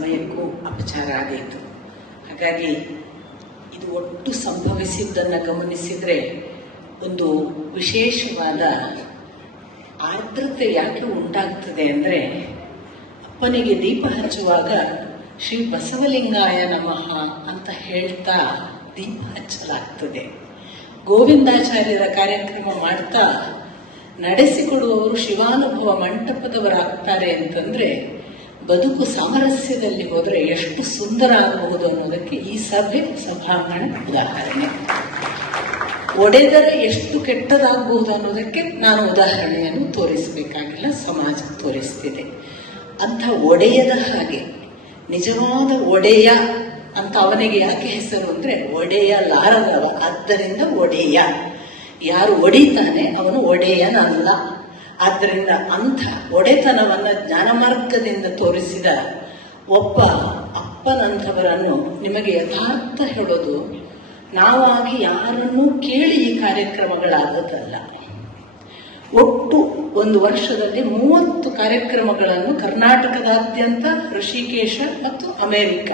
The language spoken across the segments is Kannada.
ಸಮಯಕ್ಕೂ ಅಪಚಾರ ಆದೀತು. ಹಾಗಾಗಿ ಇದು ಒಟ್ಟು ಸಂಭವಿಸಿದ್ದನ್ನು ಗಮನಿಸಿದರೆ ಒಂದು ವಿಶೇಷವಾದ ಆರ್ದ್ರತೆ ಯಾಕೆ ಉಂಟಾಗ್ತದೆ ಅಂದರೆ, ಅಪ್ಪನಿಗೆ ದೀಪ ಹಚ್ಚುವಾಗ ಶ್ರೀ ಬಸವಲಿಂಗಾಯ ನಮಃ ಅಂತ ಹೇಳ್ತಾ ದೀಪ ಹಚ್ಚಲಾಗ್ತದೆ. ಗೋವಿಂದಾಚಾರ್ಯರ ಕಾರ್ಯಕ್ರಮ ಮಾಡ್ತಾ ನಡೆಸಿಕೊಡುವವರು ಶಿವಾನುಭವ ಮಂಟಪದವರಾಗ್ತಾರೆ ಅಂತಂದ್ರೆ ಬದುಕು ಸಾಮರಸ್ಯದಲ್ಲಿ ಹೋದರೆ ಎಷ್ಟು ಸುಂದರ ಆಗಬಹುದು ಅನ್ನೋದಕ್ಕೆ ಈ ಸಭೆ ಸಭಾಂಗಣ ಉದಾಹರಣೆ. ಒಡೆದರೆ ಎಷ್ಟು ಕೆಟ್ಟದಾಗಬಹುದು ಅನ್ನೋದಕ್ಕೆ ನಾನು ಉದಾಹರಣೆಯನ್ನು ತೋರಿಸಬೇಕಾಗಿಲ್ಲ, ಸಮಾಜ ತೋರಿಸ್ತಿದೆ. ಅಂಥ ಒಡೆಯದ ಹಾಗೆ ನಿಜವಾದ ಒಡೆಯ ಅಂತ ಅವನಿಗೆ ಯಾಕೆ ಹೆಸರು ಅಂದ್ರೆ ಒಡೆಯಲಾರದವ, ಆದ್ದರಿಂದ ಒಡೆಯ. ಯಾರು ಒಡಿತಾನೆ ಅವನು ಒಡೆಯನಲ್ಲ. ಆದ್ದರಿಂದ ಅಂಥ ಒಡೆತನವನ್ನ ಜ್ಞಾನಮಾರ್ಗದಿಂದ ತೋರಿಸಿದ ಒಬ್ಬ ಅಪ್ಪನಂಥವರನ್ನು ನಿಮಗೆ ಯಥಾರ್ಥ ಹೇಳೋದು, ನಾವಾಗಿ ಯಾರನ್ನೂ ಕೇಳಿ ಈ ಕಾರ್ಯಕ್ರಮಗಳಾಗೋದಲ್ಲ. ಒಟ್ಟು ಒಂದು ವರ್ಷದಲ್ಲಿ 30 ಕಾರ್ಯಕ್ರಮಗಳನ್ನು ಕರ್ನಾಟಕದಾದ್ಯಂತ, ಋಷಿಕೇಶ ಮತ್ತು ಅಮೆರಿಕ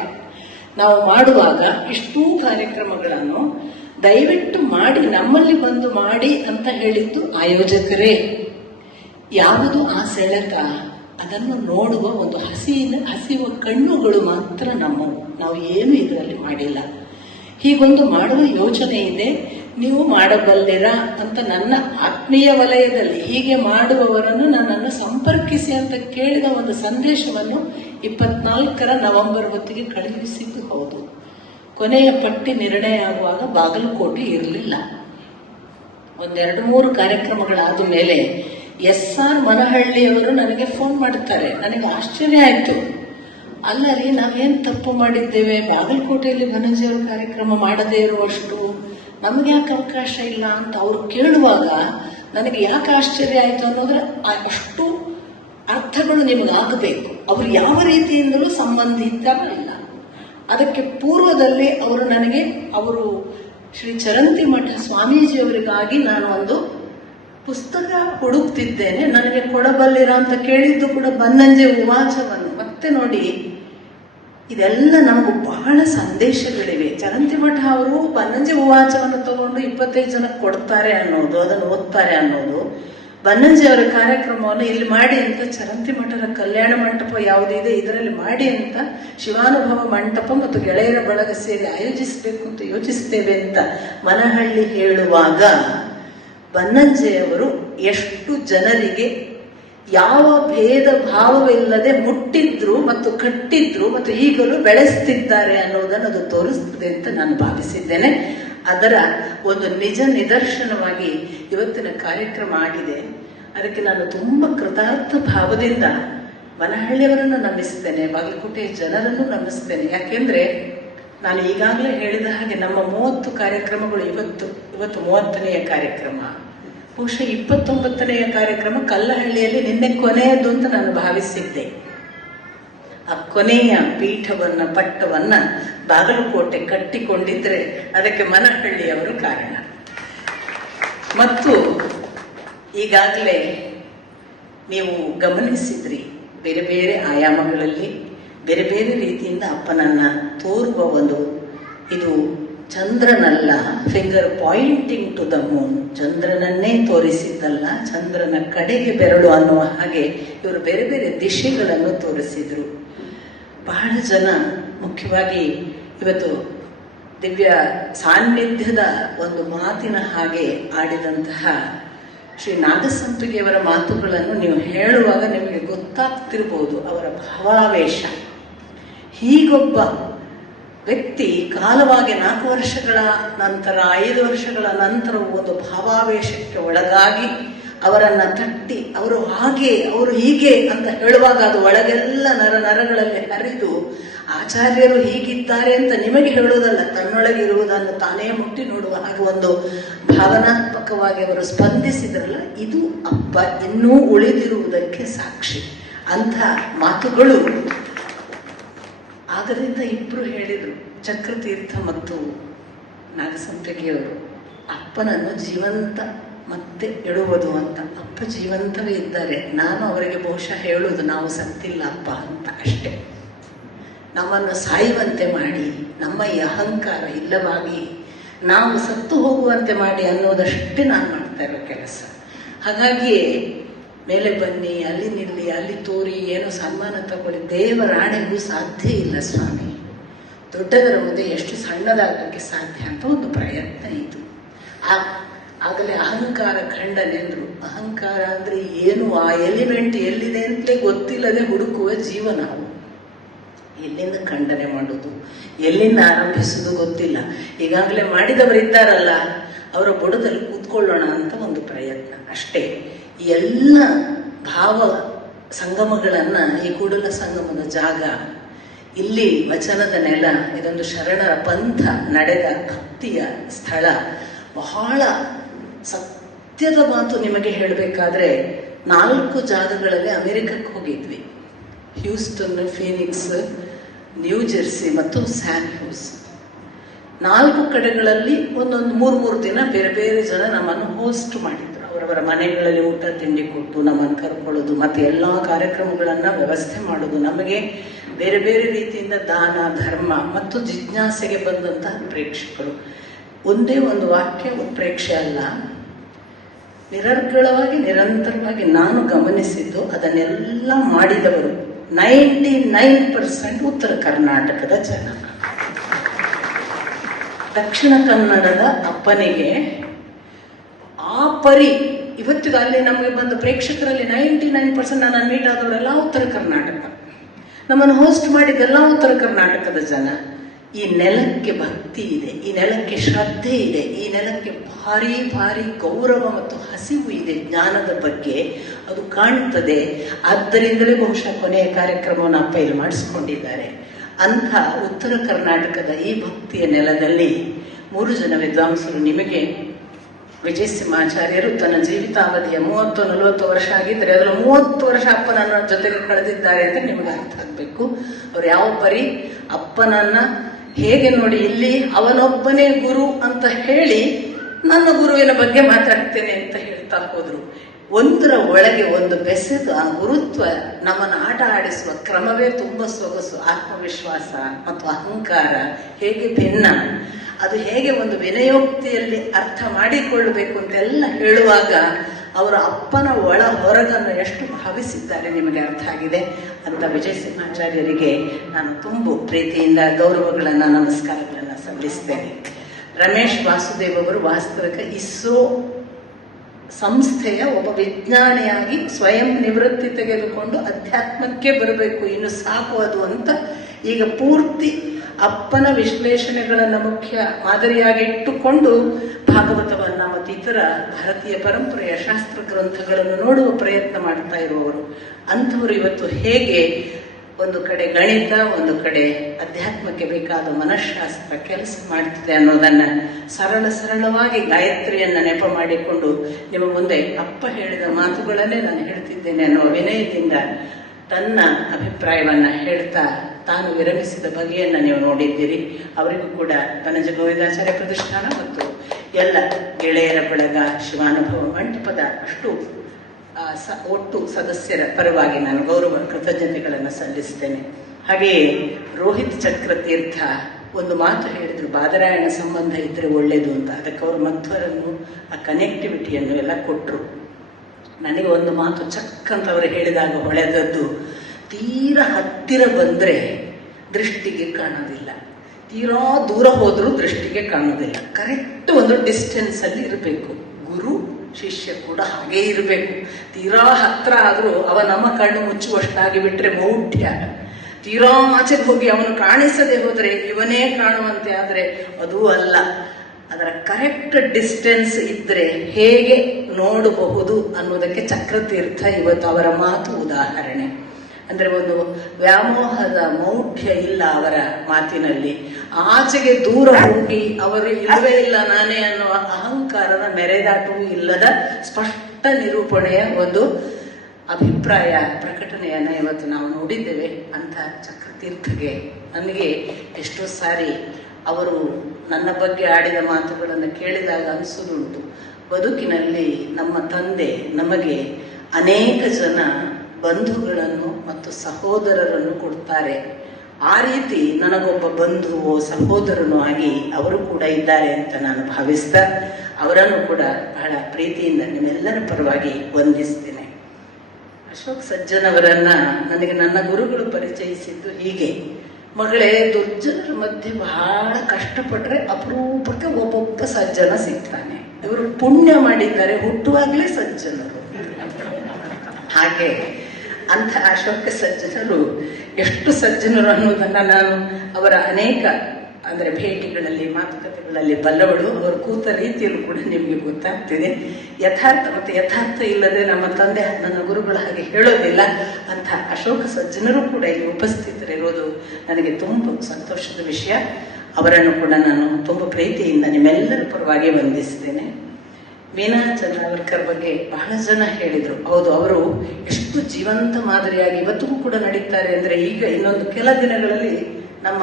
ನಾವು ಮಾಡುವಾಗ ಇಷ್ಟೂ ಕಾರ್ಯಕ್ರಮಗಳನ್ನು ದಯವಿಟ್ಟು ಮಾಡಿ, ನಮ್ಮಲ್ಲಿ ಬಂದು ಮಾಡಿ ಅಂತ ಹೇಳಿದ್ದು ಆಯೋಜಕರೇ. ಯಾವುದು ಆ ಸೆಳೆತ, ಅದನ್ನು ನೋಡುವ ಒಂದು ಹಸಿವ ಕಣ್ಣುಗಳು ಮಾತ್ರ ನಮ್ಮವು. ನಾವು ಏನು ಇದರಲ್ಲಿ ಮಾಡಿಲ್ಲ. ಹೀಗೊಂದು ಮಾಡುವ ಯೋಚನೆ ಇದೆ, ನೀವು ಮಾಡಬಲ್ಲಿರಾ ಅಂತ ನನ್ನ ಆತ್ಮೀಯ ವಲಯದಲ್ಲಿ ಹೀಗೆ ಮಾಡುವವರನ್ನು ನನ್ನನ್ನು ಸಂಪರ್ಕಿಸಿ ಅಂತ ಕೇಳಿದ ಒಂದು ಸಂದೇಶವನ್ನು 24 ನವೆಂಬರ್ ಹೊತ್ತಿಗೆ ಕಳುಹಿಸಿದ್ದು ಹೌದು. ಕೊನೆಯ ಪಟ್ಟಿ ನಿರ್ಣಯ ಆಗುವಾಗ ಬಾಗಲಕೋಟೆ ಇರಲಿಲ್ಲ. 1-2-3 ಕಾರ್ಯಕ್ರಮಗಳಾದ ಮೇಲೆ SR ಮನಹಳ್ಳಿಯವರು ನನಗೆ ಫೋನ್ ಮಾಡುತ್ತಾರೆ. ನನಗೆ ಆಶ್ಚರ್ಯ ಆಯ್ತು. ಅಲ್ಲ ರೀ, ನಾವೇನು ತಪ್ಪು ಮಾಡಿದ್ದೇವೆ? ಬಾಗಲಕೋಟೆಯಲ್ಲಿ ಧನಂಜಯವ್ರ ಕಾರ್ಯಕ್ರಮ ಮಾಡದೇ ಇರುವಷ್ಟು ನಮಗೆ ಯಾಕೆ ಅವಕಾಶ ಇಲ್ಲ ಅಂತ ಅವರು ಕೇಳುವಾಗ ನನಗೆ ಯಾಕೆ ಆಶ್ಚರ್ಯ ಆಯಿತು ಅನ್ನೋದ್ರೆ, ಅಷ್ಟು ಅರ್ಥಗಳು ನಿಮಗಾಗಬೇಕು. ಅವರು ಯಾವ ರೀತಿಯಿಂದಲೂ ಸಂಬಂಧಿತರಲ್ಲ. ಅದಕ್ಕೆ ಪೂರ್ವದಲ್ಲಿ ಅವರು ಶ್ರೀ ಚರಂತಿ ಮಠ ಸ್ವಾಮೀಜಿಯವರಿಗಾಗಿ ನಾನು ಒಂದು ಪುಸ್ತಕ ಹುಡುಕ್ತಿದ್ದೇನೆ, ನನಗೆ ಕೊಡಬಲ್ಲಿರ ಅಂತ ಕೇಳಿದ್ದು ಕೂಡ ಬನ್ನಂಜೆ ಉವಾಚವನ್ನು. ಮತ್ತೆ ನೋಡಿ, ಇದೆಲ್ಲ ನಮಗೂ ಬಹಳ ಸಂದೇಶಗಳಿವೆ. ಚರಂತಿ ಮಠ ಅವರು ಬನ್ನಂಜೆ ಉವಾಚವನ್ನು ತಗೊಂಡು 25 ಜನಕ್ಕೆ ಕೊಡ್ತಾರೆ ಅನ್ನೋದು, ಅದನ್ನು ಓದ್ತಾರೆ ಅನ್ನೋದು, ಬನ್ನಂಜೆ ಅವರ ಕಾರ್ಯಕ್ರಮವನ್ನು ಇಲ್ಲಿ ಮಾಡಿ ಅಂತ ಚರಂತಿ ಮಠದ ಕಲ್ಯಾಣ ಮಂಟಪ ಯಾವುದಿದೆ ಇದರಲ್ಲಿ ಮಾಡಿ ಅಂತ ಶಿವಾನುಭವ ಮಂಟಪ ಮತ್ತು ಗೆಳೆಯರ ಬಳಗ ಸೇರಿ ಆಯೋಜಿಸಬೇಕು ಅಂತ ಯೋಚಿಸ್ತೇವೆ ಅಂತ ಮನಹಳ್ಳಿ ಹೇಳುವಾಗ, ಬನ್ನಂಜೆಯವರು ಎಷ್ಟು ಜನರಿಗೆ ಯಾವ ಭೇದ ಭಾವವಿಲ್ಲದೆ ಮುಟ್ಟಿದ್ರು ಮತ್ತು ಕಟ್ಟಿದ್ರು ಮತ್ತು ಈಗಲೂ ಬೆಳೆಸ್ತಿದ್ದಾರೆ ಅನ್ನೋದನ್ನು ಅದು ತೋರಿಸ್ತದೆ ಅಂತ ನಾನು ಭಾವಿಸಿದ್ದೇನೆ. ಅದರ ಒಂದು ನಿಜ ನಿದರ್ಶನವಾಗಿ ಇವತ್ತಿನ ಕಾರ್ಯಕ್ರಮ ಆಗಿದೆ. ಅದಕ್ಕೆ ನಾನು ತುಂಬಾ ಕೃತಾರ್ಥ ಭಾವದಿಂದ ಮನಹಳ್ಳಿಯವರನ್ನು ನಂಬಿಸ್ತೇನೆ, ಬಾಗಲಕೋಟೆಯ ಜನರನ್ನು ನಂಬಿಸ್ತೇನೆ. ಯಾಕೆಂದ್ರೆ ನಾನು ಈಗಾಗಲೇ ಹೇಳಿದ ಹಾಗೆ ನಮ್ಮ 30 ಕಾರ್ಯಕ್ರಮಗಳು ಇವತ್ತು 30ನೆಯ ಕಾರ್ಯಕ್ರಮ. ಬಹುಶಃ 29ನೆಯ ಕಾರ್ಯಕ್ರಮ ಕಲ್ಲಹಳ್ಳಿಯಲ್ಲಿ ನಿನ್ನೆ ಕೊನೆಯದು ಅಂತ ನಾನು ಭಾವಿಸಿದ್ದೆ. ಆ ಕೊನೆಯ ಪಟ್ಟವನ್ನ ಬಾಗಲಕೋಟೆ ಕಟ್ಟಿಕೊಂಡಿದ್ರೆ ಅದಕ್ಕೆ ಮನಹಳ್ಳಿಯವರು ಕಾರಣ. ಮತ್ತು ಈಗಾಗಲೇ ನೀವು ಗಮನಿಸಿದ್ರಿ, ಬೇರೆ ಬೇರೆ ಆಯಾಮಗಳಲ್ಲಿ ಬೇರೆ ಬೇರೆ ರೀತಿಯಿಂದ ಅಪ್ಪನನ್ನ ತೋರುವ ಒಂದು, ಇದು ಚಂದ್ರನಲ್ಲ, finger pointing to the moon, ಚಂದ್ರನನ್ನೇ ತೋರಿಸಿದ್ದಲ್ಲ, ಚಂದ್ರನ ಕಡೆಗೆ ಬೆರಳು ಅನ್ನುವ ಹಾಗೆ ಇವರು ಬೇರೆ ಬೇರೆ ದಿಶೆಗಳನ್ನು ತೋರಿಸಿದ್ರು. ಬಹಳ ಜನ, ಮುಖ್ಯವಾಗಿ ಇವತ್ತು ದಿವ್ಯ ಸಾನ್ನಿಧ್ಯದ ಒಂದು ಮಾತಿನ ಹಾಗೆ ಆಡಿದಂತಹ ಶ್ರೀ ನಾಗಸಂಪಿಗೆಯವರ ಮಾತುಗಳನ್ನು ನೀವು ಹೇಳುವಾಗ ನಿಮಗೆ ಗೊತ್ತಾಗ್ತಿರ್ಬೋದು ಅವರ ಭಾವಾವೇಶ. ಹೀಗೊಬ್ಬ ವ್ಯಕ್ತಿ ಕಾಲವಾಗಿ 4 ವರ್ಷಗಳ ನಂತರ 5 ವರ್ಷಗಳ ನಂತರ ಒಂದು ಭಾವಾವೇಶಕ್ಕೆ ಒಳಗಾಗಿ ಅವರನ್ನ ತಟ್ಟಿ ಅವರು ಹಾಗೆ ಅವರು ಹೀಗೆ ಅಂತ ಹೇಳುವಾಗ ಅದು ಒಳಗೆಲ್ಲ ನರಗಳಲ್ಲಿ ಹರಿದು ಆಚಾರ್ಯರು ಹೀಗಿದ್ದಾರೆ ಅಂತ ನಿಮಗೆ ಹೇಳುವುದಲ್ಲ, ತನ್ನೊಳಗಿರುವುದನ್ನು ತಾನೇ ಮುಟ್ಟಿ ನೋಡುವ ಹಾಗೆ ಒಂದು ಭಾವನಾತ್ಮಕವಾಗಿ ಅವರು ಸ್ಪಂದಿಸಿದ್ರಲ್ಲ, ಇದು ಅಪ್ಪ ಇನ್ನೂ ಉಳಿದಿರುವುದಕ್ಕೆ ಸಾಕ್ಷಿ. ಅಂಥ ಮಾತುಗಳು. ಆದ್ದರಿಂದ ಇಬ್ರು ಹೇಳಿದ್ರು, ಚಕ್ರತೀರ್ಥ ಮತ್ತು ನಾಗಸಂಪಿಗೆಯವರು, ಅಪ್ಪನನ್ನು ಜೀವಂತ ಮತ್ತೆ ಇಡುವುದು ಅಂತ. ಅಪ್ಪ ಜೀವಂತವೇ ಇದ್ದಾರೆ, ನಾನು ಅವರಿಗೆ ಬಹುಶಃ ಹೇಳುವುದು ನಾವು ಸತ್ತಿಲ್ಲ ಅಪ್ಪ ಅಂತ ಅಷ್ಟೇ. ನಮ್ಮನ್ನು ಸಾಯುವಂತೆ ಮಾಡಿ, ನಮ್ಮ ಈ ಅಹಂಕಾರ ಇಲ್ಲವಾಗಿ ನಾವು ಸತ್ತು ಹೋಗುವಂತೆ ಮಾಡಿ ಅನ್ನೋದಷ್ಟೇ ನಾನು ಮಾಡ್ತಾ ಇರೋ ಕೆಲಸ. ಹಾಗಾಗಿಯೇ ಮೇಲೆ ಬನ್ನಿ, ಅಲ್ಲಿ ನಿಲ್ಲಿ, ಅಲ್ಲಿ ತೋರಿ, ಏನೋ ಸನ್ಮಾನ ತಗೊಳ್ಳಿ, ದೇವರಾಣೆಗೂ ಸಾಧ್ಯ ಇಲ್ಲ ಸ್ವಾಮಿ. ದೊಡ್ಡದರ ಮುಂದೆ ಎಷ್ಟು ಸಣ್ಣದಾಗಲಿಕ್ಕೆ ಸಾಧ್ಯ ಅಂತ ಒಂದು ಪ್ರಯತ್ನ ಇದು. ಆಗಲೇ ಅಹಂಕಾರ ಖಂಡನೆಂದ್ರು. ಅಹಂಕಾರ ಅಂದ್ರೆ ಏನು, ಆ ಎಲಿಮೆಂಟ್ ಎಲ್ಲಿದೆ ಅಂತಲೇ ಗೊತ್ತಿಲ್ಲದೆ ಹುಡುಕುವ ಜೀವ ನಾವು. ಎಲ್ಲಿಂದ ಖಂಡನೆ ಮಾಡೋದು, ಎಲ್ಲಿಂದ ಆರಂಭಿಸುವುದು ಗೊತ್ತಿಲ್ಲ. ಈಗಾಗಲೇ ಮಾಡಿದವರಿದ್ದಾರಲ್ಲ, ಅವರ ಬುಡದಲ್ಲಿ ಕೂತ್ಕೊಳ್ಳೋಣ ಅಂತ ಒಂದು ಪ್ರಯತ್ನ ಅಷ್ಟೇ. ಈ ಎಲ್ಲ ಭಾವ ಸಂಗಮಗಳನ್ನ, ಈ ಕೂಡಲ ಸಂಗಮದ ಜಾಗ, ಇಲ್ಲಿ ವಚನದ ನೆಲ, ಇದೊಂದು ಶರಣರ ಪಂಥ ನಡೆದ ಭಕ್ತಿಯ ಸ್ಥಳ. ಬಹಳ ಸತ್ಯದ ಮಾತು ನಿಮಗೆ ಹೇಳಬೇಕಾದ್ರೆ, 4 ಜಾಗಗಳಲ್ಲಿ ಅಮೆರಿಕಕ್ಕೆ ಹೋಗಿದ್ವಿ. ಹ್ಯೂಸ್ಟನ್, ಫೀನಿಕ್ಸ್, ನ್ಯೂ ಜೆರ್ಸಿ ಮತ್ತು ಸ್ಯಾನ್ ಹ್ಯೂಸ್. 4 ಕಡೆಗಳಲ್ಲಿ ಒಂದೊಂದು 3 ದಿನ ಬೇರೆ ಬೇರೆ ಜನ ನಮ್ಮನ್ನು ಹೋಸ್ಟ್ ಮಾಡಿದ್ರು. ಅವರವರ ಮನೆಗಳಲ್ಲಿ ಊಟ ತಿಂಡಿ ಕೊಟ್ಟು ನಮ್ಮನ್ನು ಕರ್ಕೊಳ್ಳೋದು, ಮತ್ತೆ ಎಲ್ಲ ಕಾರ್ಯಕ್ರಮಗಳನ್ನ ವ್ಯವಸ್ಥೆ ಮಾಡೋದು. ನಮಗೆ ಬೇರೆ ಬೇರೆ ರೀತಿಯಿಂದ ದಾನ, ಧರ್ಮ ಮತ್ತು ಜಿಜ್ಞಾಸೆಗೆ ಬಂದಂತಹ ಪ್ರೇಕ್ಷಕರು. ಒಂದೇ ಒಂದು ವಾಕ್ಯ ಉತ್ಪ್ರೇಕ್ಷೆ ಅಲ್ಲ, ನಿರರ್ಗಳವಾಗಿ ನಿರಂತರವಾಗಿ ನಾನು ಗಮನಿಸಿದ್ದು ಅದನ್ನೆಲ್ಲ ಮಾಡಿದವರು 99% ಉತ್ತರ ಕರ್ನಾಟಕದ ಜನ. ದಕ್ಷಿಣ ಕನ್ನಡದ ಅಪ್ಪನಿಗೆ ಆ ಪರಿ ಇವತ್ತಿಗೂ ಅಲ್ಲಿ ನಮಗೆ ಬಂದ ಪ್ರೇಕ್ಷಕರಲ್ಲಿ 99% ನನ್ನನ್ನು ಮೀಟ್ ಆದವರೆಲ್ಲ ಉತ್ತರ ಕರ್ನಾಟಕ. ನಮ್ಮನ್ನು ಹೋಸ್ಟ್ ಮಾಡಿದ್ದೆಲ್ಲ ಉತ್ತರ ಕರ್ನಾಟಕದ ಜನ. ಈ ನೆಲಕ್ಕೆ ಭಕ್ತಿ ಇದೆ, ಈ ನೆಲಕ್ಕೆ ಶ್ರದ್ಧೆ ಇದೆ, ಈ ನೆಲಕ್ಕೆ ಭಾರಿ ಭಾರಿ ಗೌರವ ಮತ್ತು ಹಸಿವು ಇದೆ ಜ್ಞಾನದ ಬಗ್ಗೆ. ಅದು ಕಾಣುತ್ತದೆ. ಆದ್ದರಿಂದಲೇ ಬಹುಶಃ ಕೊನೆಯ ಕಾರ್ಯಕ್ರಮವನ್ನು ಅಪ್ಪ ಇಲ್ಲಿ ಮಾಡಿಸ್ಕೊಂಡಿದ್ದಾರೆ. ಅಂಥ ಉತ್ತರ ಕರ್ನಾಟಕದ ಈ ಭಕ್ತಿಯ ನೆಲದಲ್ಲಿ 3 ಜನ ವಿದ್ವಾಂಸರು, ನಿಮಗೆ ವಿಜಯ ಸಿಂಹಾಚಾರ್ಯರು ತನ್ನ ಜೀವಿತಾವಧಿಯ 30-40 ವರ್ಷ ಆಗಿದ್ರೆ ಅದರಲ್ಲಿ 30 ವರ್ಷ ಅಪ್ಪನನ್ನ ಜೊತೆಗೆ ಕಳೆದಿದ್ದಾರೆ ಅಂತ ನಿಮಗೆ ಅರ್ಥ ಆಗ್ಬೇಕು. ಅವ್ರು ಯಾವ ಪರಿ ಅಪ್ಪನನ್ನ ಹೇಗೆ ನೋಡಿ, ಇಲ್ಲಿ ಅವನೊಬ್ಬನೇ ಗುರು ಅಂತ ಹೇಳಿ ನನ್ನ ಗುರುವಿನ ಬಗ್ಗೆ ಮಾತಾಡ್ತೇನೆ ಅಂತ ಹೇಳ್ತಾ ಹೋದ್ರು. ಒಂದರ ಒಳಗೆ ಒಂದು ಬೆಸೆದು ಆ ಗುರುತ್ವ ನಮ್ಮನ್ನು ಆಟ ಆಡಿಸುವ ಕ್ರಮವೇ ತುಂಬಾ ಸೊಗಸು. ಆತ್ಮವಿಶ್ವಾಸ ಮತ್ತು ಅಹಂಕಾರ ಹೇಗೆ ಭಿನ್ನ, ಅದು ಹೇಗೆ ಒಂದು ವಿನಯೋಕ್ತಿಯಲ್ಲಿ ಅರ್ಥ ಮಾಡಿಕೊಳ್ಳಬೇಕು ಅಂತೆಲ್ಲ ಹೇಳುವಾಗ ಅವರ ಅಪ್ಪನ ಒಳ ಹೊರಗನ್ನು ಎಷ್ಟು ಭಾವಿಸಿದ್ದಾರೆ ನಿಮಗೆ ಅರ್ಥ ಆಗಿದೆ ಅಂತ ವಿಜಯ ಸಿಂಹಾಚಾರ್ಯರಿಗೆ ನಾನು ತುಂಬು ಪ್ರೀತಿಯಿಂದ ಗೌರವಗಳನ್ನು, ನಮಸ್ಕಾರಗಳನ್ನು ಸಲ್ಲಿಸ್ತೇನೆ. ರಮೇಶ್ ವಾಸುದೇವ್ ಅವರು ವಾಸ್ತವಿಕ ಇಸ್ರೋ ಸಂಸ್ಥೆಯ ಒಬ್ಬ ವಿಜ್ಞಾನಿಯಾಗಿ ಸ್ವಯಂ ನಿವೃತ್ತಿ ತೆಗೆದುಕೊಂಡು ಅಧ್ಯಾತ್ಮಕ್ಕೆ ಬರಬೇಕು, ಇನ್ನು ಸಾಕು ಅದು ಅಂತ ಈಗ ಪೂರ್ತಿ ಅಪ್ಪನ ವಿಶ್ಲೇಷಣೆಗಳನ್ನು ಮುಖ್ಯ ಮಾದರಿಯಾಗಿ ಇಟ್ಟುಕೊಂಡು ಭಾಗವತವನ್ನ ಮತ್ತು ಇತರ ಭಾರತೀಯ ಪರಂಪರೆಯ ಶಾಸ್ತ್ರ ಗ್ರಂಥಗಳನ್ನು ನೋಡುವ ಪ್ರಯತ್ನ ಮಾಡ್ತಾ ಇರುವವರು. ಅಂಥವರು ಇವತ್ತು ಹೇಗೆ ಒಂದು ಕಡೆ ಗಣಿತ, ಒಂದು ಕಡೆ ಅಧ್ಯಾತ್ಮಕ್ಕೆ ಬೇಕಾದ ಮನಃಶಾಸ್ತ್ರ ಕೆಲಸ ಮಾಡ್ತಿದೆ ಅನ್ನೋದನ್ನ ಸರಳವಾಗಿ ಗಾಯತ್ರಿಯನ್ನ ನೆಪ ಮಾಡಿಕೊಂಡು ನಿಮ್ಮ ಮುಂದೆ ಅಪ್ಪ ಹೇಳಿದ ಮಾತುಗಳನ್ನೇ ನಾನು ಹೇಳ್ತಿದ್ದೇನೆ ಅನ್ನೋ ವಿನಯದಿಂದ ತನ್ನ ಅಭಿಪ್ರಾಯವನ್ನ ಹೇಳ್ತಾ ತಾನು ವಿರಮಿಸಿದ ಬಗೆಯನ್ನ ನೀವು ನೋಡಿದ್ದೀರಿ. ಅವರಿಗೂ ಕೂಡ ಧನಂಜಯ ಗೋವಿಂದಾಚಾರ್ಯ ಪ್ರತಿಷ್ಠಾನ ಮತ್ತು ಎಲ್ಲ ಗೆಳೆಯರ ಬಳಗ, ಶಿವಾನುಭವ ಮಂಟಪದ ಒಟ್ಟು ಸದಸ್ಯರ ಪರವಾಗಿ ನಾನು ಗೌರವ ಕೃತಜ್ಞತೆಗಳನ್ನು ಸಲ್ಲಿಸ್ತೇನೆ. ಹಾಗೆಯೇ ರೋಹಿತ್ ಚಕ್ರತೀರ್ಥ ಒಂದು ಮಾತು ಹೇಳಿದ್ರು, ಬಾದರಾಯಣ ಸಂಬಂಧ ಇದ್ರೆ ಒಳ್ಳೇದು ಅಂತ. ಅದಕ್ಕೆ ಅವರು ಮಧ್ವರನ್ನು, ಆ ಕನೆಕ್ಟಿವಿಟಿಯನ್ನು ಎಲ್ಲ ಕೊಟ್ಟರು. ನನಗೆ ಒಂದು ಮಾತು ಚಕ್ ಅಂತ ಅವರು ಹೇಳಿದಾಗ ಹೊಳೆದದ್ದು, ತೀರಾ ಹತ್ತಿರ ಬಂದ್ರೆ ದೃಷ್ಟಿಗೆ ಕಾಣೋದಿಲ್ಲ, ತೀರಾ ದೂರ ಹೋದ್ರೂ ದೃಷ್ಟಿಗೆ ಕಾಣೋದಿಲ್ಲ. ಕರೆಕ್ಟ್ ಒಂದು ಡಿಸ್ಟೆನ್ಸ್ ಅಲ್ಲಿ ಇರಬೇಕು. ಗುರು ಶಿಷ್ಯ ಕೂಡ ಹಾಗೇ ಇರಬೇಕು. ತೀರಾ ಹತ್ರ ಆದ್ರೂ ಅವ ನಮ್ಮ ಕಣ್ಣು ಮುಚ್ಚುವಷ್ಟಾಗಿ ಬಿಟ್ರೆ ಮೌಢ್ಯ. ತೀರಾ ಆಚೆಗೆ ಹೋಗಿ ಅವನು ಕಾಣಿಸದೆ ಹೋದ್ರೆ ಇವನೇ ಕಾಣುವಂತೆ ಆದ್ರೆ ಅದೂ ಅಲ್ಲ. ಅದರ ಕರೆಕ್ಟ್ ಡಿಸ್ಟೆನ್ಸ್ ಇದ್ರೆ ಹೇಗೆ ನೋಡಬಹುದು ಅನ್ನೋದಕ್ಕೆ ಚಕ್ರತೀರ್ಥ ಇವತ್ತು ಅವರ ಮಾತು ಉದಾಹರಣೆ. ಅಂದ್ರೆ ಒಂದು ವ್ಯಾಮೋಹದ ಮೌಢ್ಯ ಇಲ್ಲ ಅವರ ಮಾತಿನಲ್ಲಿ. ಆಚೆಗೆ ದೂರ ಹೋಗಿ ಅವರು ಇಲ್ಲವೇ ಇಲ್ಲ ನಾನೇ ಅನ್ನುವ ಅಹಂಕಾರದ ಮೆರೆದಾಟವೂ ಇಲ್ಲದ ಸ್ಪಷ್ಟ ನಿರೂಪಣೆಯ ಒಂದು ಅಭಿಪ್ರಾಯ ಪ್ರಕಟಣೆಯನ್ನ ಇವತ್ತು ನಾವು ನೋಡಿದ್ದೇವೆ. ಅಂತ ಚಕ್ರತೀರ್ಥಗೆ ನನಗೆ ಎಷ್ಟೋ ಸಾರಿ ಅವರು ನನ್ನ ಬಗ್ಗೆ ಆಡಿದ ಮಾತುಗಳನ್ನು ಕೇಳಿದಾಗ ಅನಿಸೋದುಂಟು, ಬದುಕಿನಲ್ಲಿ ನಮ್ಮ ತಂದೆ ನಮಗೆ ಅನೇಕ ಜನ ಬಂಧುಗಳನ್ನು ಮತ್ತು ಸಹೋದರರನ್ನು ಕೊಡ್ತಾರೆ. ಆ ರೀತಿ ನನಗೊಬ್ಬ ಬಂಧುವೋ ಸಹೋದರನೋ ಆಗಿ ಅವರು ಕೂಡ ಇದ್ದಾರೆ ಅಂತ ನಾನು ಭಾವಿಸ್ತಾ ಅವರನ್ನು ಕೂಡ ಬಹಳ ಪ್ರೀತಿಯಿಂದ ನಿಮ್ಮೆಲ್ಲರ ಪರವಾಗಿ ವಂದಿಸ್ತೇನೆ. ಅಶೋಕ್ ಸಜ್ಜನ್ ಅವರನ್ನ ನನಗೆ ನನ್ನ ಗುರುಗಳು ಪರಿಚಯಿಸಿದ್ದು ಹೀಗೆ, ಮಗಳೇ ದುರ್ಜನರ ಮಧ್ಯೆ ಬಹಳ ಕಷ್ಟಪಟ್ರೆ ಅಪರೂಪಕ್ಕೆ ಒಬ್ಬೊಬ್ಬ ಸಜ್ಜನ ಸಿಗ್ತಾನೆ, ಇವರು ಪುಣ್ಯ ಮಾಡಿದ್ದಾರೆ, ಹುಟ್ಟುವಾಗಲೇ ಸಜ್ಜನರು. ಹಾಗೆ ಅಂಥ ಅಶೋಕ ಸಜ್ಜನರು ಎಷ್ಟು ಸಜ್ಜನರು ಅನ್ನೋದನ್ನ ನಾನು ಅವರ ಅನೇಕ ಅಂದರೆ ಭೇಟಿಗಳಲ್ಲಿ ಮಾತುಕತೆಗಳಲ್ಲಿ ಬಲ್ಲವಳು. ಅವರು ಕೂತ ರೀತಿಯಲ್ಲೂ ಕೂಡ ನಿಮಗೆ ಗೊತ್ತಾಗ್ತಿದೆ. ಯಥಾರ್ಥ ಮತ್ತು ಯಥಾರ್ಥ ಇಲ್ಲದೆ ನಮ್ಮ ತಂದೆ ನನ್ನ ಗುರುಗಳ ಹಾಗೆ ಹೇಳೋದಿಲ್ಲ. ಅಂಥ ಅಶೋಕ ಸಜ್ಜನರು ಕೂಡ ಇಲ್ಲಿ ಉಪಸ್ಥಿತರಿರೋದು ನನಗೆ ತುಂಬ ಸಂತೋಷದ ವಿಷಯ. ಅವರನ್ನು ಕೂಡ ನಾನು ತುಂಬ ಪ್ರೀತಿಯಿಂದ ನಿಮ್ಮೆಲ್ಲರ ಪರವಾಗಿ ವಂದಿಸ್ತೇನೆ. ಮೀನಾ ಚಂದ್ರಾವರ್ಕರ್ ಬಗ್ಗೆ ಬಹಳ ಜನ ಹೇಳಿದರು. ಹೌದು, ಅವರು ಎಷ್ಟು ಜೀವಂತ ಮಾದರಿಯಾಗಿ ಇವತ್ತಿಗೂ ಕೂಡ ನಡೀತಾರೆ ಅಂದರೆ, ಈಗ ಇನ್ನೊಂದು ಕೆಲ ದಿನಗಳಲ್ಲಿ ನಮ್ಮ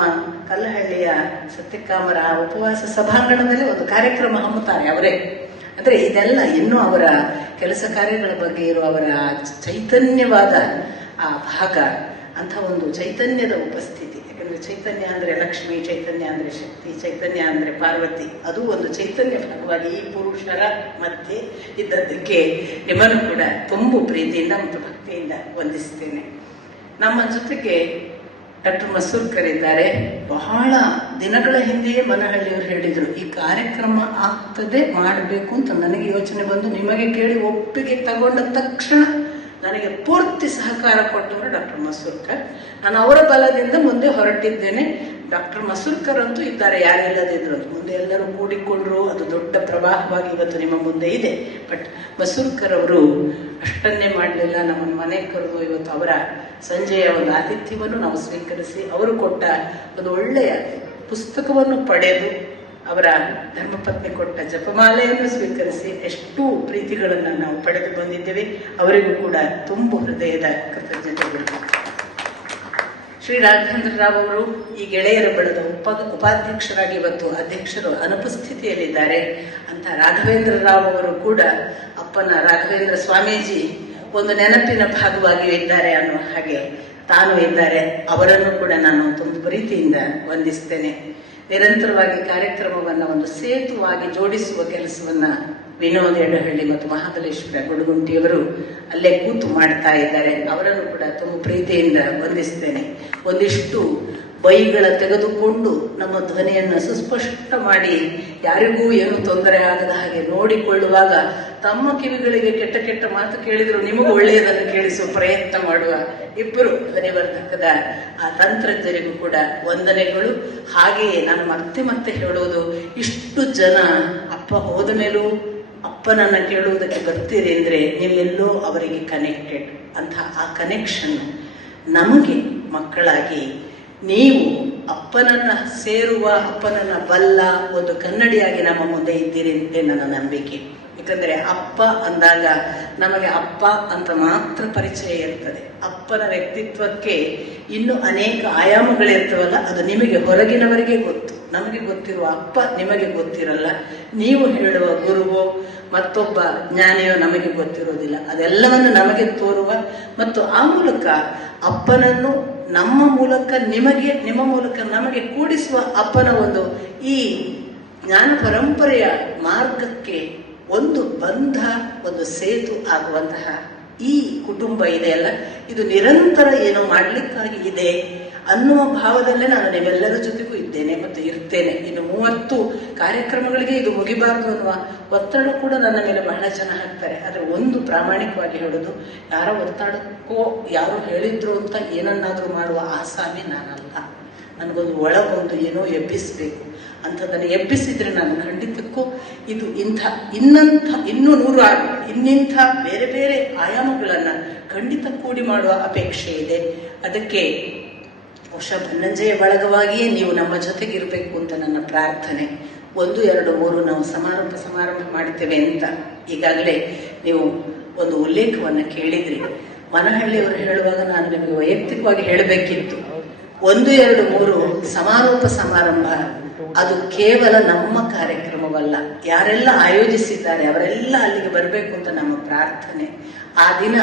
ಕಲ್ಲಹಳ್ಳಿಯ ಸತ್ಯಕಾಮರ ಉಪವಾಸ ಸಭಾಂಗಣದಲ್ಲಿ ಒಂದು ಕಾರ್ಯಕ್ರಮ ಹಮ್ಮುತ್ತಾರೆ ಅವರೇ. ಅಂದರೆ ಇದೆಲ್ಲ ಇನ್ನೂ ಅವರ ಕೆಲಸ ಕಾರ್ಯಗಳ ಬಗ್ಗೆ ಇರುವ ಅವರ ಚೈತನ್ಯವಾದ ಆ ಭಾಗ, ಅಂಥ ಒಂದು ಚೈತನ್ಯದ ಉಪಸ್ಥಿತಿ. ಯಾಕಂದ್ರೆ ಚೈತನ್ಯ ಅಂದ್ರೆ ಲಕ್ಷ್ಮಿ, ಚೈತನ್ಯ ಅಂದ್ರೆ ಶಕ್ತಿ, ಚೈತನ್ಯ ಅಂದ್ರೆ ಪಾರ್ವತಿ, ಅದು ಒಂದು ಚೈತನ್ಯ ಭಾಗವಾಗಿ ಈ ಪುರುಷರ ಮಧ್ಯೆ ಇದ್ದದ್ದಕ್ಕೆ ನಿಮ್ಮನ್ನು ಕೂಡ ತುಂಬ ಪ್ರೀತಿಯಿಂದ ಮತ್ತು ಭಕ್ತಿಯಿಂದ ವಂದಿಸ್ತೇನೆ. ನಮ್ಮ ಜೊತೆಗೆ ಡಾಕ್ಟರ್ ಮಸೂರ್ಕರ್ ಇದ್ದಾರೆ. ಬಹಳ ದಿನಗಳ ಹಿಂದೆಯೇ ಮನಹಳ್ಳಿಯವರು ಹೇಳಿದರು, ಈ ಕಾರ್ಯಕ್ರಮ ಆಗ್ತದೆ ಮಾಡಬೇಕು ಅಂತ ನನಗೆ ಯೋಚನೆ ಬಂದು ನಿಮಗೆ ಕೇಳಿ ಒಪ್ಪಿಗೆ ತಗೊಂಡ ತಕ್ಷಣ ನನಗೆ ಪೂರ್ತಿ ಸಹಕಾರ ಕೊಟ್ಟವರು ಡಾಕ್ಟರ್ ಮಸೂರ್ಕರ್. ನಾನು ಅವರ ಬಲದಿಂದ ಮುಂದೆ ಹೊರಟಿದ್ದೇನೆ. ಡಾಕ್ಟರ್ ಮಸೂರ್ಕರ್ ಅಂತೂ ಇದ್ದಾರೆ, ಯಾರಿಲ್ಲದಿದ್ರು ಮುಂದೆ ಎಲ್ಲರೂ ಕೂಡಿಕೊಂಡ್ರು, ಅದು ದೊಡ್ಡ ಪ್ರವಾಹವಾಗಿ ಇವತ್ತು ನಿಮ್ಮ ಮುಂದೆ ಇದೆ. ಬಟ್ ಮಸೂರ್ಕರ್ ಅವರು ಅಷ್ಟನ್ನೇ ಮಾಡಲಿಲ್ಲ, ನಮ್ಮನ್ನು ಮನೆ ಕರೆದು ಇವತ್ತು ಅವರ ಸಂಜೆಯ ಒಂದು ಆತಿಥ್ಯವನ್ನು ನಾವು ಸ್ವೀಕರಿಸಿ ಅವರು ಕೊಟ್ಟ ಒಂದು ಒಳ್ಳೆಯ ಪುಸ್ತಕವನ್ನು ಪಡೆದು ಅವರ ಧರ್ಮಪತ್ನಿ ಕೊಟ್ಟ ಜಪಮಾಲೆಯನ್ನು ಸ್ವೀಕರಿಸಿ ಎಷ್ಟು ಪ್ರೀತಿಗಳನ್ನು ನಾವು ಪಡೆದು ಬಂದಿದ್ದೇವೆ. ಅವರಿಗೂ ಕೂಡ ತುಂಬ ಹೃದಯದ ಕೃತಜ್ಞತೆಗಳು. ಶ್ರೀ ರಾಘವೇಂದ್ರ ರಾವ್ ಅವರು ಈ ಗೆಳೆಯರ ಬಣದ ಉಪಾಧ್ಯಕ್ಷರಾಗಿ ಇವತ್ತು ಅಧ್ಯಕ್ಷರು ಅನುಪಸ್ಥಿತಿಯಲ್ಲಿದ್ದಾರೆ. ಅಂತ ರಾಘವೇಂದ್ರ ರಾವ್ ಅವರು ಕೂಡ ಅಪ್ಪನ ರಾಘವೇಂದ್ರ ಸ್ವಾಮೀಜಿ ಒಂದು ನೆನಪಿನ ಭಾಗವಾಗಿಯೂ ಇದ್ದಾರೆ ಅನ್ನೋ ಹಾಗೆ ತಾನು ಇದ್ದಾರೆ. ಅವರನ್ನು ಕೂಡ ನಾನು ತುಂಬ ಪ್ರೀತಿಯಿಂದ ವಂದಿಸ್ತೇನೆ. ನಿರಂತರವಾಗಿ ಕಾರ್ಯಕ್ರಮವನ್ನು ಒಂದು ಸೇತುವಾಗಿ ಜೋಡಿಸುವ ಕೆಲಸವನ್ನ ವಿನೋದ್ ಎಡಹಳ್ಳಿ ಮತ್ತು ಮಹಾಬಲೇಶ್ವರ ಗುಡುಗುಂಟಿಯವರು ಅಲ್ಲೇ ಕೂತು ಮಾಡ್ತಾ ಇದ್ದಾರೆ. ಅವರನ್ನು ಕೂಡ ತುಂಬ ಪ್ರೀತಿಯಿಂದ ವಂದಿಸ್ತೇನೆ. ಒಂದಿಷ್ಟು ಬೈಗಳ ತೆಗೆದುಕೊಂಡು ನಮ್ಮ ಧ್ವನಿಯನ್ನು ಸುಸ್ಪಷ್ಟ ಮಾಡಿ ಯಾರಿಗೂ ಏನು ತೊಂದರೆ ಆಗದ ಹಾಗೆ ನೋಡಿಕೊಳ್ಳುವಾಗ ತಮ್ಮ ಕಿವಿಗಳಿಗೆ ಕೆಟ್ಟ ಕೆಟ್ಟ ಮಾತು ಕೇಳಿದ್ರು ನಿಮಗೂ ಒಳ್ಳೆಯದನ್ನು ಕೇಳಿಸುವ ಪ್ರಯತ್ನ ಮಾಡುವ ಇಬ್ಬರು ಧ್ವನಿವರ್ಧಕದ ಆ ತಂತ್ರಜ್ಞರಿಗೂ ಕೂಡ ವಂದನೆಗಳು. ಹಾಗೆಯೇ ನಾನು ಮತ್ತೆ ಮತ್ತೆ ಹೇಳೋದು, ಇಷ್ಟು ಜನ ಅಪ್ಪ ಹೋದ ಮೇಲೂ ಅಪ್ಪನನ್ನ ಕೇಳುವುದಕ್ಕೆ ಬರ್ತೀರಿ ಅಂದ್ರೆ ನೀವೆಲ್ಲೋ ಅವರಿಗೆ ಕನೆಕ್ಟೆಡ್ ಅಂತ. ಆ ಕನೆಕ್ಷನ್ ನಮಗೆ ಮಕ್ಕಳಾಗಿ ನೀವು ಅಪ್ಪನನ್ನ ಸೇರುವ, ಅಪ್ಪನನ್ನ ಬಲ್ಲ ಒಂದು ಕನ್ನಡಿಯಾಗಿ ನಮ್ಮ ಮುಂದೆ ಇದ್ದೀರಿ ಅಂತ ನನ್ನ ನಂಬಿಕೆ. ಯಾಕಂದ್ರೆ ಅಪ್ಪ ಅಂದಾಗ ನಮಗೆ ಅಪ್ಪ ಅಂತ ಮಾತ್ರ ಪರಿಚಯ ಇರ್ತದೆ. ಅಪ್ಪನ ವ್ಯಕ್ತಿತ್ವಕ್ಕೆ ಇನ್ನು ಅನೇಕ ಆಯಾಮಗಳಿರ್ತವಲ್ಲ, ಅದು ನಿಮಗೆ ಹೊರಗಿನವರಿಗೆ ಗೊತ್ತು. ನಮಗೆ ಗೊತ್ತಿರುವ ಅಪ್ಪ ನಿಮಗೆ ಗೊತ್ತಿರಲ್ಲ. ನೀವು ಹೇಳುವ ಗುರುವೋ ಮತ್ತೊಬ್ಬ ಜ್ಞಾನಿಯೋ ನಮಗೆ ಗೊತ್ತಿರೋದಿಲ್ಲ. ಅದೆಲ್ಲವನ್ನು ನಮಗೆ ತೋರುವ ಮತ್ತು ಆ ಮೂಲಕ ಅಪ್ಪನನ್ನು ನಮ್ಮ ಮೂಲಕ ನಿಮಗೆ, ನಿಮ್ಮ ಮೂಲಕ ನಮಗೆ ಕೂಡಿಸುವ ಅಪ್ಪನ ಒಂದು ಈ ಜ್ಞಾನ ಪರಂಪರೆಯ ಮಾರ್ಗಕ್ಕೆ ಒಂದು ಬಂಧ, ಒಂದು ಸೇತು ಆಗುವಂತಹ ಈ ಕುಟುಂಬ ಇದೆಯಲ್ಲ, ಇದು ನಿರಂತರ ಏನೋ ಮಾಡ್ಲಿಕ್ಕಾಗಿ ಇದೆ ಅನ್ನುವ ಭಾವದಲ್ಲೇ ನಾನು ನಿಮ್ಮೆಲ್ಲರ ಜೊತೆಗೂ ಇದ್ದೇನೆ ಮತ್ತು ಇರ್ತೇನೆ. ಇನ್ನು 30 ಕಾರ್ಯಕ್ರಮಗಳಿಗೆ ಇದು ಮುಗಿಬಾರದು ಅನ್ನುವ ಒತ್ತಡ ಕೂಡ ನನ್ನ ಮೇಲೆ ಬಹಳ ಜನ ಹಾಕ್ತಾರೆ. ಆದ್ರೆ ಒಂದು ಪ್ರಾಮಾಣಿಕವಾಗಿ ಹೇಳೋದು, ಯಾರ ಒತ್ತಡಕ್ಕೋ ಯಾರು ಹೇಳಿದ್ರು ಅಂತ ಏನನ್ನಾದ್ರೂ ಮಾಡುವ ಆಸಾಮಿ ನಾನಲ್ಲ. ನನಗೊಂದು ಒಳಗೊಂದು ಏನೋ ಎಬ್ಬಿಸ್ಬೇಕು ಅಂಥದ್ದನ್ನು ಎಬ್ಬಿಸಿದ್ರೆ ನಾನು ಖಂಡಿತಕ್ಕೂ ಇದು ಇನ್ನೂ 100 ಇನ್ನಿಂಥ ಬೇರೆ ಬೇರೆ ಆಯಾಮಗಳನ್ನ ಖಂಡಿತ ಕೂಡಿ ಮಾಡುವ ಅಪೇಕ್ಷೆ ಇದೆ. ಅದಕ್ಕೆ ಬಹುಶಃ ಬನ್ನಂಜೆಯ ಬಳಗವಾಗಿಯೇ ನೀವು ನಮ್ಮ ಜೊತೆಗಿರಬೇಕು ಅಂತ ನನ್ನ ಪ್ರಾರ್ಥನೆ. 1, 2, 3 ನಾವು ಸಮಾರಂಭ ಮಾಡ್ತೇವೆ ಅಂತ ಈಗಾಗಲೇ ನೀವು ಒಂದು ಉಲ್ಲೇಖವನ್ನು ಕೇಳಿದ್ರಿ. ಮನಹಳ್ಳಿಯವರು ಹೇಳುವಾಗ ನಾನು ನಿಮಗೆ ವೈಯಕ್ತಿಕವಾಗಿ ಹೇಳಬೇಕಿತ್ತು, 1, 2, 3 ಸಮಾರೋಪ ಸಮಾರಂಭ ಅದು ಕೇವಲ ನಮ್ಮ ಕಾರ್ಯಕ್ರಮವಲ್ಲ. ಯಾರೆಲ್ಲ ಆಯೋಜಿಸಿದ್ದಾರೆ ಅವರೆಲ್ಲ ಅಲ್ಲಿಗೆ ಬರಬೇಕು ಅಂತ ನಮ್ಮ ಪ್ರಾರ್ಥನೆ. ಆ ದಿನ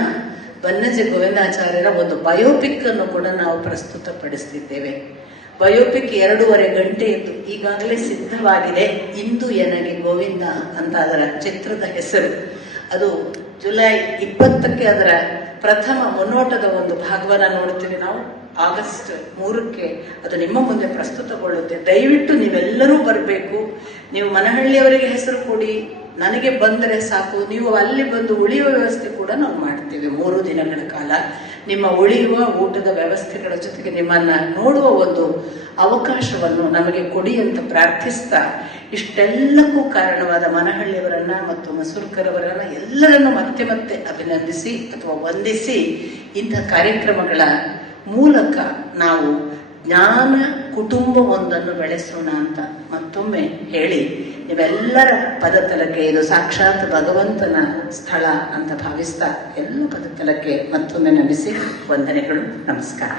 ಬನ್ನಜೆ ಗೋವಿಂದಾಚಾರ್ಯರ ಒಂದು ಬಯೋಪಿಕ್ ಅನ್ನು ಕೂಡ ನಾವು ಪ್ರಸ್ತುತಪಡಿಸ್ತಿದ್ದೇವೆ. ಬಯೋಪಿಕ್ 2.5 ಗಂಟೆ ಇತ್ತು, ಈಗಾಗಲೇ ಸಿದ್ಧವಾಗಿದೆ. ಇಂದು ಎನಗೆ ಗೋವಿಂದ ಅಂತ ಅದರ ಚಿತ್ರದ ಹೆಸರು. ಅದು ಜುಲೈ 20ಕ್ಕೆ ಅದರ ಪ್ರಥಮ ಮುನ್ನೋಟದ ಒಂದು ಭಾಗವನ್ನ ನೋಡ್ತೀವಿ ನಾವು. ಆಗಸ್ಟ್ 3ಕ್ಕೆ ಅದು ನಿಮ್ಮ ಮುಂದೆ ಪ್ರಸ್ತುತಗೊಳ್ಳುತ್ತೆ. ದಯವಿಟ್ಟು ನೀವೆಲ್ಲರೂ ಬರಬೇಕು. ನೀವು ಮನಹಳ್ಳಿಯವರಿಗೆ ಹೆಸರು ಕೊಡಿ, ನನಗೆ ಬಂದರೆ ಸಾಕು. ನೀವು ಅಲ್ಲಿ ಬಂದು ಉಳಿಯುವ ವ್ಯವಸ್ಥೆ ಕೂಡ ನಾವು ಮಾಡ್ತೇವೆ 3 ದಿನಗಳ ಕಾಲ. ನಿಮ್ಮ ಉಳಿಯುವ ಊಟದ ವ್ಯವಸ್ಥೆಗಳ ಜೊತೆಗೆ ನಿಮ್ಮನ್ನ ನೋಡುವ ಒಂದು ಅವಕಾಶವನ್ನು ನಮಗೆ ಕೊಡಿ ಅಂತ ಪ್ರಾರ್ಥಿಸ್ತಾ, ಇಷ್ಟೆಲ್ಲಕ್ಕೂ ಕಾರಣವಾದ ಮನಹಳ್ಳಿಯವರನ್ನ ಮತ್ತು ಮಸೂರ್ಕರವರನ್ನ ಎಲ್ಲರನ್ನು ಮತ್ತೆ ಮತ್ತೆ ಅಭಿನಂದಿಸಿ ಅಥವಾ ವಂದಿಸಿ ಇಂಥ ಕಾರ್ಯಕ್ರಮಗಳ ಮೂಲಕ ನಾವು ಜ್ಞಾನ ಕುಟುಂಬವೊಂದನ್ನು ಬೆಳೆಸೋಣ ಅಂತ ಮತ್ತೊಮ್ಮೆ ಹೇಳಿ, ನೀವೆಲ್ಲರ ಪದತಲಕ್ಕೆ ಇದು ಸಾಕ್ಷಾತ್ ಭಗವಂತನ ಸ್ಥಳ ಅಂತ ಭಾವಿಸ್ತಾ ಎಲ್ಲ ಪದತಲಕ್ಕೆ ಮತ್ತೊಮ್ಮೆ ನಮಿಸಿ ವಂದನೆಗಳು. ನಮಸ್ಕಾರ.